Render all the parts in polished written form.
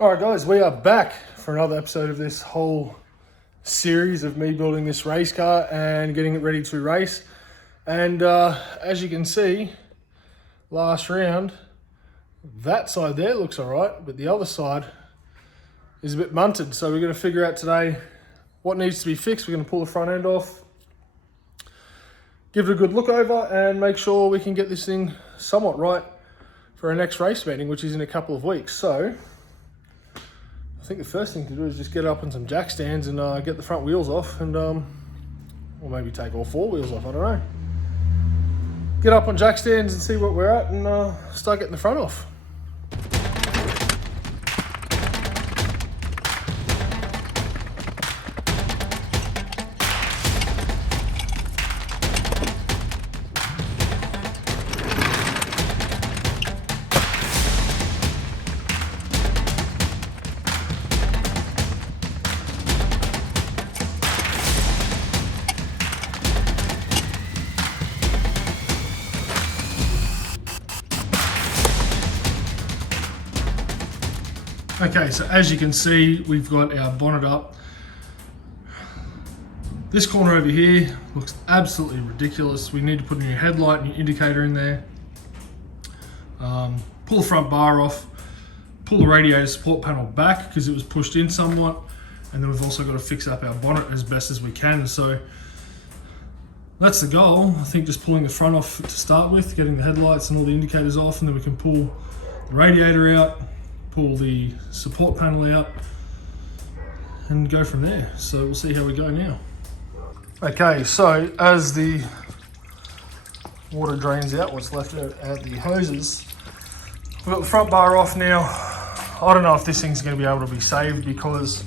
Alright guys, we are back for another episode of this whole series of me building this race car and getting it ready to race. And as you can see, last round, that side there looks alright, but the other side is a bit munted. So we're going to figure out today what needs to be fixed. We're going to pull the front end off, give it a good look over, and make sure we can get this thing somewhat right for our next race meeting, which is in a couple of weeks. So I think the first thing to do is just get up on some jack stands and get the front wheels off, and or maybe take all four wheels off, I don't know. Get up on jack stands and see what we're at, and start getting the front off. Okay, so as you can see, we've got our bonnet up. This corner over here looks absolutely ridiculous. We need to put a new headlight and new indicator in there. Pull the front bar off, pull the radiator support panel back because it was pushed in somewhat, and then we've also got to fix up our bonnet as best as we can. So that's the goal. I think just pulling the front off to start with, getting the headlights and all the indicators off, and then we can pull the radiator out, pull the support panel out, and go from there. So we'll see how we go now. Okay, so as the water drains out, what's left out the hoses, we've got the front bar off now. I don't know if this thing's going to be able to be saved because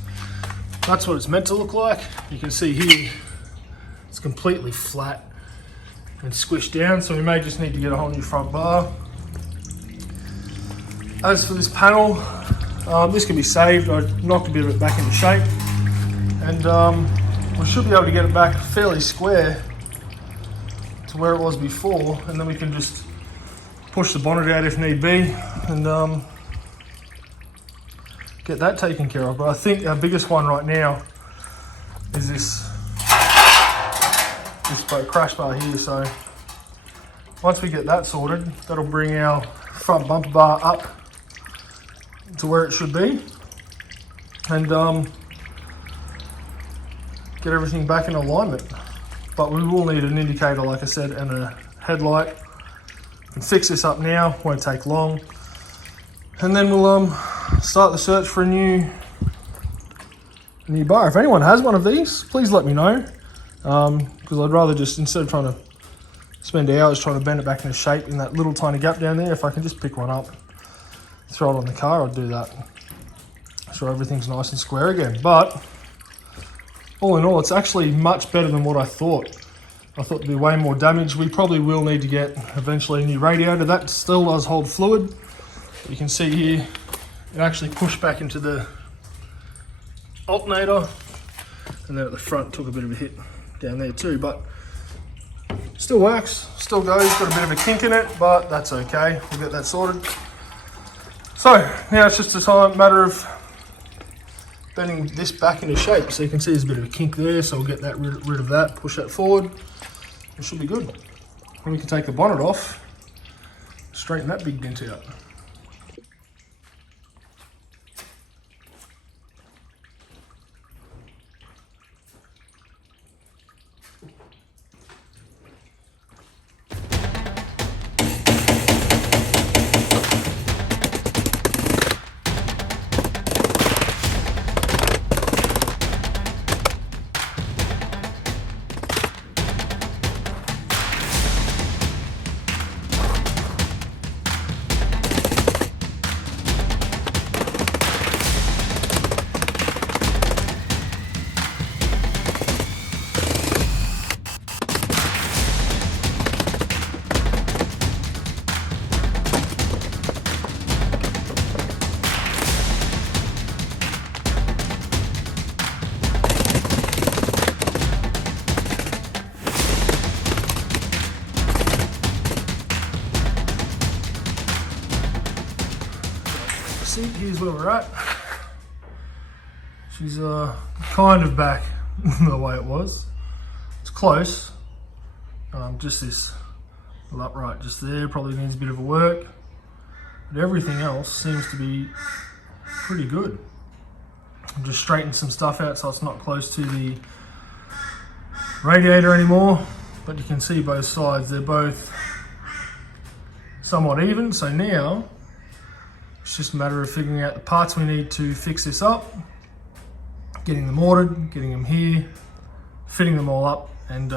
that's what it's meant to look like. You can see here it's completely flat and squished down, so we may just need to get a whole new front bar. As for this panel, this can be saved. I knocked a bit of it back into shape, and we should be able to get it back fairly square to where it was before, and then we can just push the bonnet out if need be and get that taken care of. But I think our biggest one right now is this crash bar here. So once we get that sorted, that'll bring our front bumper bar up to where it should be, and get everything back in alignment. But we will need an indicator, like I said, and a headlight. We can fix this up now, won't take long, and then we'll start the search for a new bar. If anyone has one of these, please let me know, because I'd rather just, instead of trying to spend hours trying to bend it back into shape in that little tiny gap down there, if I can just pick one up, throw it on the car, I'll do that. So everything's nice and square again. But all in all, it's actually much better than what I thought. I thought there'd be way more damage. We probably will need to get eventually a new radiator. That still does hold fluid. You can see here, it actually pushed back into the alternator, and then at the front took a bit of a hit down there too, but still works, still goes. Got a bit of a kink in it, but that's okay. We'll get that sorted. So now it's just a matter of bending this back into shape. So you can see there's a bit of a kink there, so we'll get that rid of that, push that forward. It should be good. Then we can take the bonnet off, straighten that big dent out. seat, here's where we're at. She's kind of back the way it was. It's close. Just this little upright just there probably needs a bit of a work. But everything else seems to be pretty good. I'm just straightening some stuff out so it's not close to the radiator anymore. But you can see both sides, they're both somewhat even. So now it's just a matter of figuring out the parts we need to fix this up, getting them ordered, getting them here, fitting them all up, and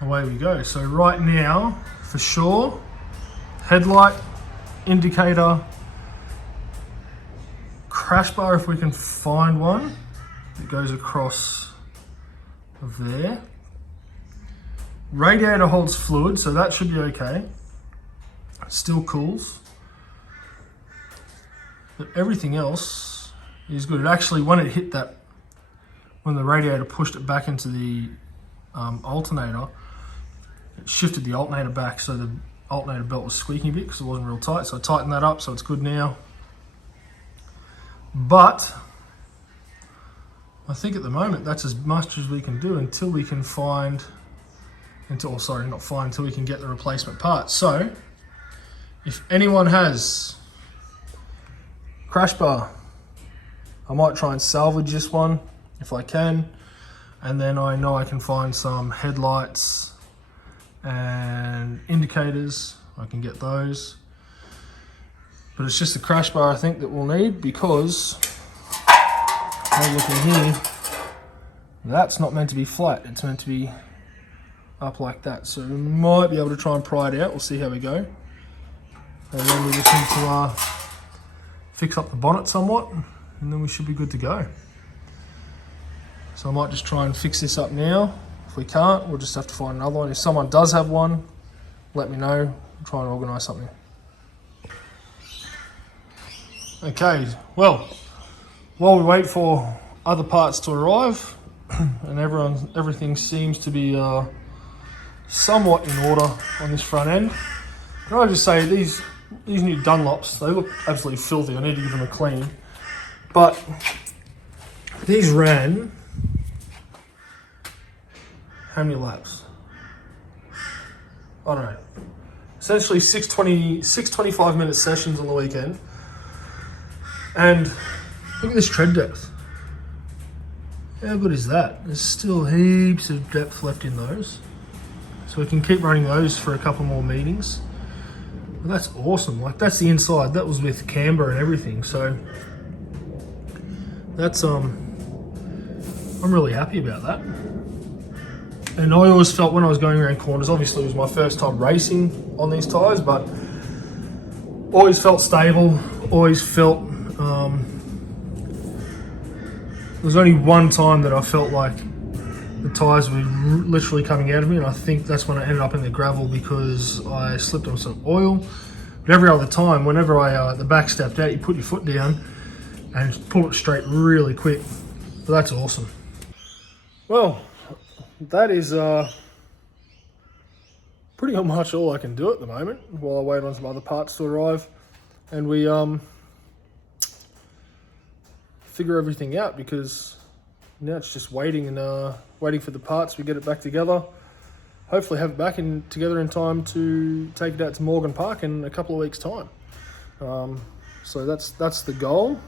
away we go. So right now, for sure, headlight, indicator, crash bar if we can find one that goes across there. Radiator holds fluid, so that should be okay. Still cools. But everything else is good. It actually, when it hit that, when the radiator pushed it back into the alternator, it shifted the alternator back, so the alternator belt was squeaking a bit because it wasn't real tight. So I tightened that up, so it's good now. But I think at the moment that's as much as we can do until we can find, until we can get the replacement parts. So if anyone has crash bar, I might try and salvage this one if I can, and then I know I can find some headlights and indicators. I can get those, but it's just the crash bar I think that we'll need, because I'm looking here, that's not meant to be flat, it's meant to be up like that. So we might be able to try and pry it out. We'll see how we go, and then we just need to fix up the bonnet somewhat, and then we should be good to go. So I might just try and fix this up now. If we can't, we'll just have to find another one. If someone does have one, let me know. I'll try and organise something. Okay, well, while we wait for other parts to arrive, and everything seems to be somewhat in order on this front end, can I just say these new Dunlops, they look absolutely filthy. I need to give them a clean. But these ran how many laps? I don't know. Essentially 625-minute sessions on the weekend. And look at this tread depth. How good is that? There's still heaps of depth left in those. So we can keep running those for a couple more meetings. But that's awesome. Like, that's the inside. That was with camber and everything. So that's I'm really happy about that. And I always felt when I was going around corners, obviously it was my first time racing on these tyres, but always felt stable, always felt, there was only one time that I felt like the tyres were literally coming out of me, and I think that's when I ended up in the gravel because I slipped on some oil. But every other time, whenever the back stepped out, you put your foot down and pull it straight really quick. So that's awesome. Well, that is pretty much all I can do at the moment while I wait on some other parts to arrive, and we figure everything out, because now it's just waiting and waiting for the parts. We get it back together, hopefully have it back together in time to take it out to Morgan Park in a couple of weeks' time. So that's the goal.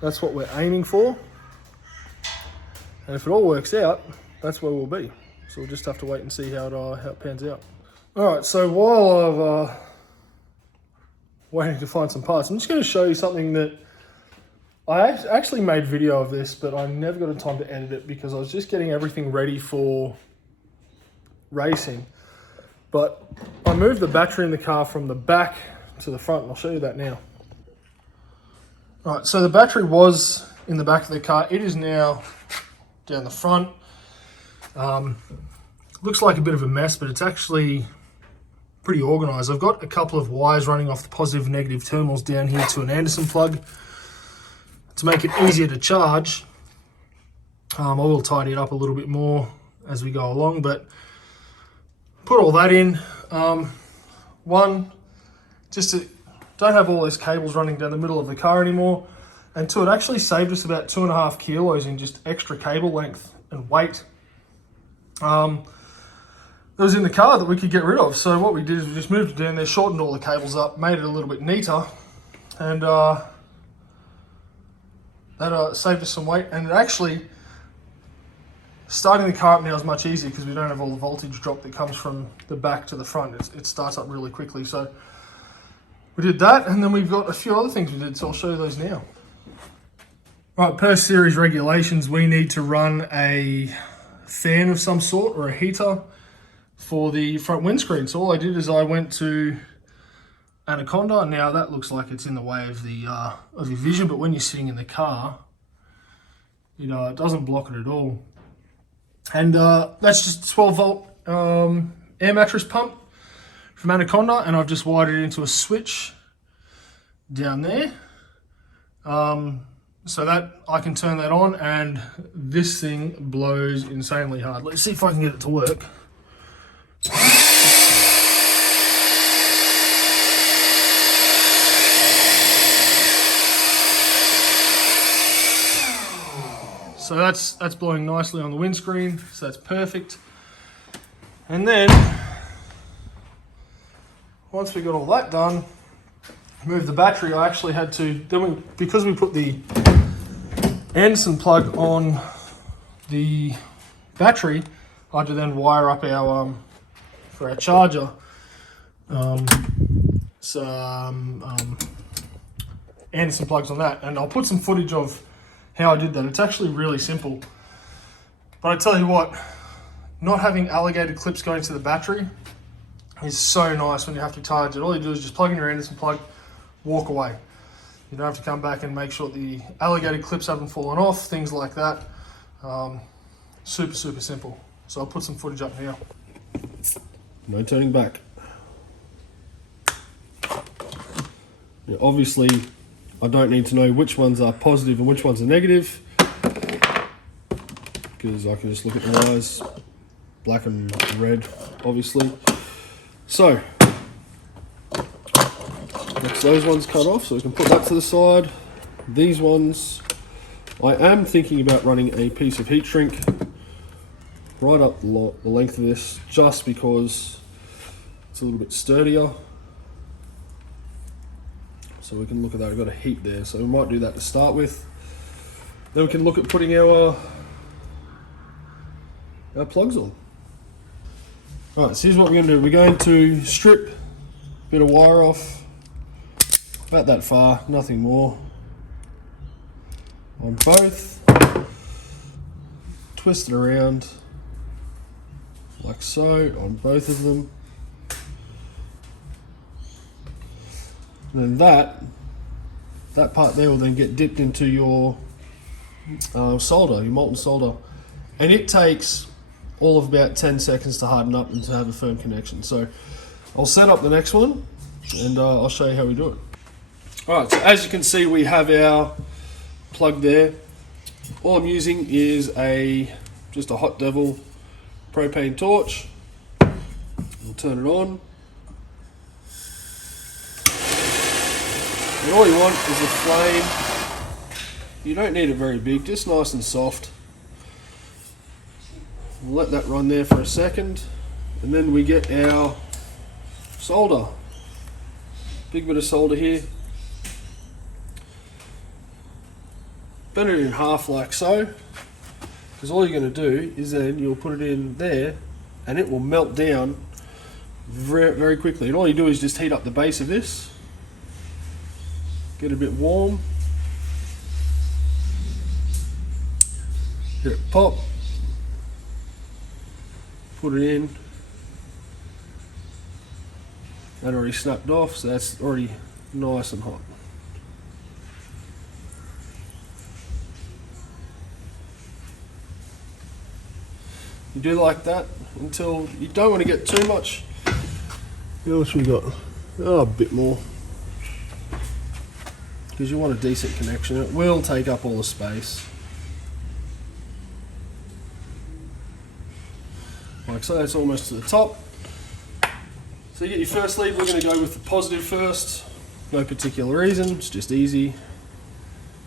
That's what we're aiming for, and if it all works out, that's where we'll be. So we'll just have to wait and see how it pans out. All right, so while I've waiting to find some parts, I'm just going to show you something that I actually made video of this, but I never got a time to edit it because I was just getting everything ready for racing. But I moved the battery in the car from the back to the front, and I'll show you that now. All right, so the battery was in the back of the car. It is now down the front. Looks like a bit of a mess, but it's actually pretty organized. I've got a couple of wires running off the positive and negative terminals down here to an Anderson plug to make it easier to charge. I will tidy it up a little bit more as we go along, but put all that in. One, just to don't have all those cables running down the middle of the car anymore. And two, it actually saved us about 2.5 kilos in just extra cable length and weight. That was in the car that we could get rid of. So what we did is we just moved it down there, shortened all the cables up, made it a little bit neater, and that saved us some weight. And it actually, starting the car up now is much easier because we don't have all the voltage drop that comes from the back to the front. It starts up really quickly. So we did that, and then we've got a few other things we did, so I'll show you those now. Right, per series regulations, we need to run a fan of some sort or a heater for the front windscreen. So all I did is I went to Anaconda. Now that looks like it's in the way of your vision, but when you're sitting in the car, you know, it doesn't block it at all. And that's just a 12 volt air mattress pump from Anaconda, and I've just wired it into a switch down there. So that I can turn that on, and this thing blows insanely hard. Let's see if I can get it to work. So that's blowing nicely on the windscreen, so that's perfect. And then once we got all that done, move the battery. I actually had to, because we put the Anderson plug on the battery, I had to then wire up our for our charger some Anderson plugs on that, and I'll put some footage of how I did that. It's actually really simple, but I tell you what, not having alligator clips going to the battery is so nice when you have to charge it. All you do is just plug in your Anderson plug, walk away. You don't have to come back and make sure the alligator clips haven't fallen off, things like that. Super simple. So I'll put some footage up now. No turning back. Now, obviously, I don't need to know which ones are positive and which ones are negative, because I can just look at the wires, black and red, obviously. So, next those ones cut off, so we can put that to the side. These ones, I am thinking about running a piece of heat shrink right up the length of this, just because it's a little bit sturdier. So we can look at that. We've got a heat there, so we might do that to start with. Then we can look at putting our plugs on. Alright, so here's what we're going to do. We're going to strip a bit of wire off, about that far, nothing more, on both. Twist it around like so on both of them. And then that part there will then get dipped into your solder, your molten solder, and it takes all of about 10 seconds to harden up and to have a firm connection. So I'll set up the next one, and I'll show you how we do it. Alright, so as you can see, we have our plug there. All I'm using is just a Hot Devil propane torch. We'll turn it on. And all you want is a flame. You don't need it very big, just nice and soft. We'll let that run there for a second, and then we get our solder. Big bit of solder here. Bend it in half like so, because all you're going to do is then you'll put it in there, and it will melt down very, very quickly. And all you do is just heat up the base of this. Get a bit warm. Hit it pop. Put it in. That already snapped off, so that's already nice and hot. You do like that until you don't want to get too much. What else we got? Oh, a bit more. Because you want a decent connection. It will take up all the space. Like so, that's almost to the top. So you get your first lead. We're going to go with the positive first. No particular reason, it's just easy.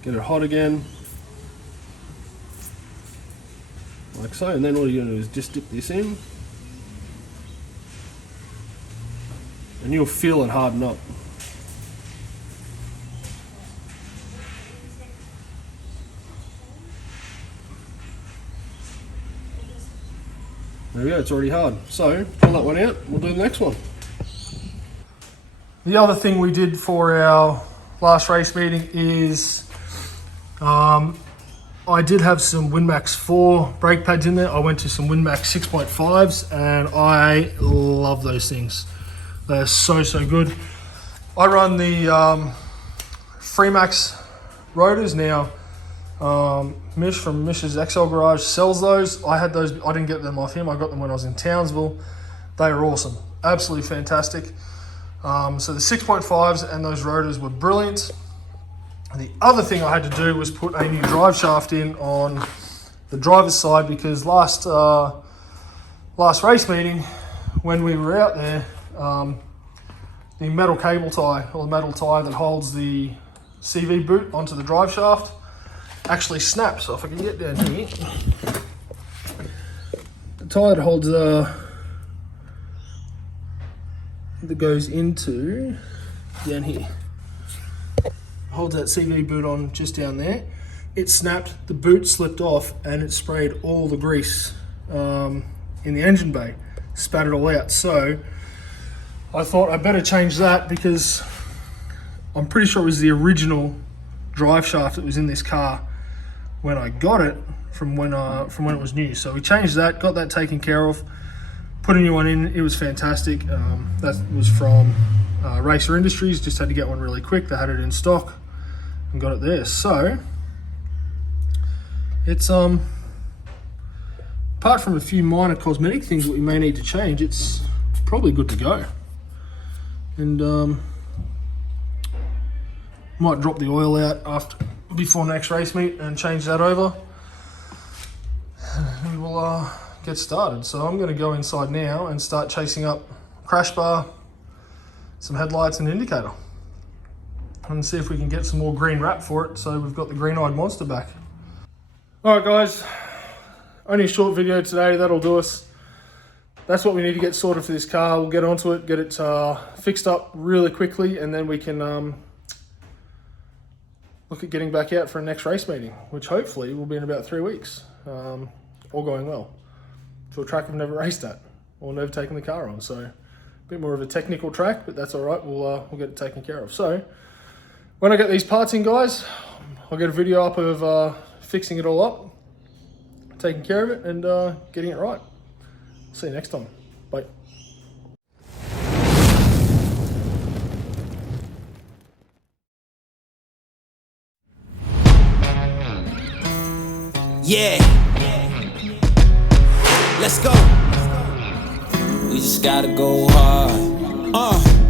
Get it hot again. Like so, and then all you're going to do is just dip this in. And you'll feel it harden up. There we go, it's already hard. So, pull that one out, we'll do the next one. The other thing we did for our last race meeting is I did have some WinMax 4 brake pads in there. I went to some WinMax 6.5s and I love those things. They're so good. I run the Freemax rotors now. Mish from Mish's XL Garage sells those. I had those, I didn't get them off him. I got them when I was in Townsville. They were awesome, absolutely fantastic. So the 6.5s and those rotors were brilliant. The other thing I had to do was put a new drive shaft in on the driver's side because last race meeting when we were out there, the metal cable tie or the metal tie that holds the CV boot onto the drive shaft actually snapped. So if I can get down here, the tie that holds that goes into down here, holds that CV boot on just down there. It snapped, the boot slipped off and it sprayed all the grease in the engine bay, spat it all out. So I thought I better change that because I'm pretty sure it was the original drive shaft that was in this car when I got it from when it was new. So we changed that, got that taken care of, put a new one in. It was fantastic. That was from Racer Industries. Just had to get one really quick. They had it in stock and got it there. So it's apart from a few minor cosmetic things that we may need to change, it's probably good to go. And might drop the oil out before next race meet and change that over, and we'll get started. So I'm going to go inside now and start chasing up crash bar, some headlights and indicator, and see if we can get some more green wrap for it so we've got the green-eyed monster back. Alright guys, only a short video today, that'll do us. That's what we need to get sorted for this car. We'll get onto it, get it fixed up really quickly, and then we can look at getting back out for a next race meeting, which hopefully will be in about 3 weeks, all going well, to a track I've never raced at or never taken the car on. So a bit more of a technical track, but that's all right. We'll get it taken care of. So when I get these parts in, guys, I'll get a video up of fixing it all up, taking care of it, and getting it right. See you next time. Bye. Yeah, let's go. We just gotta go hard.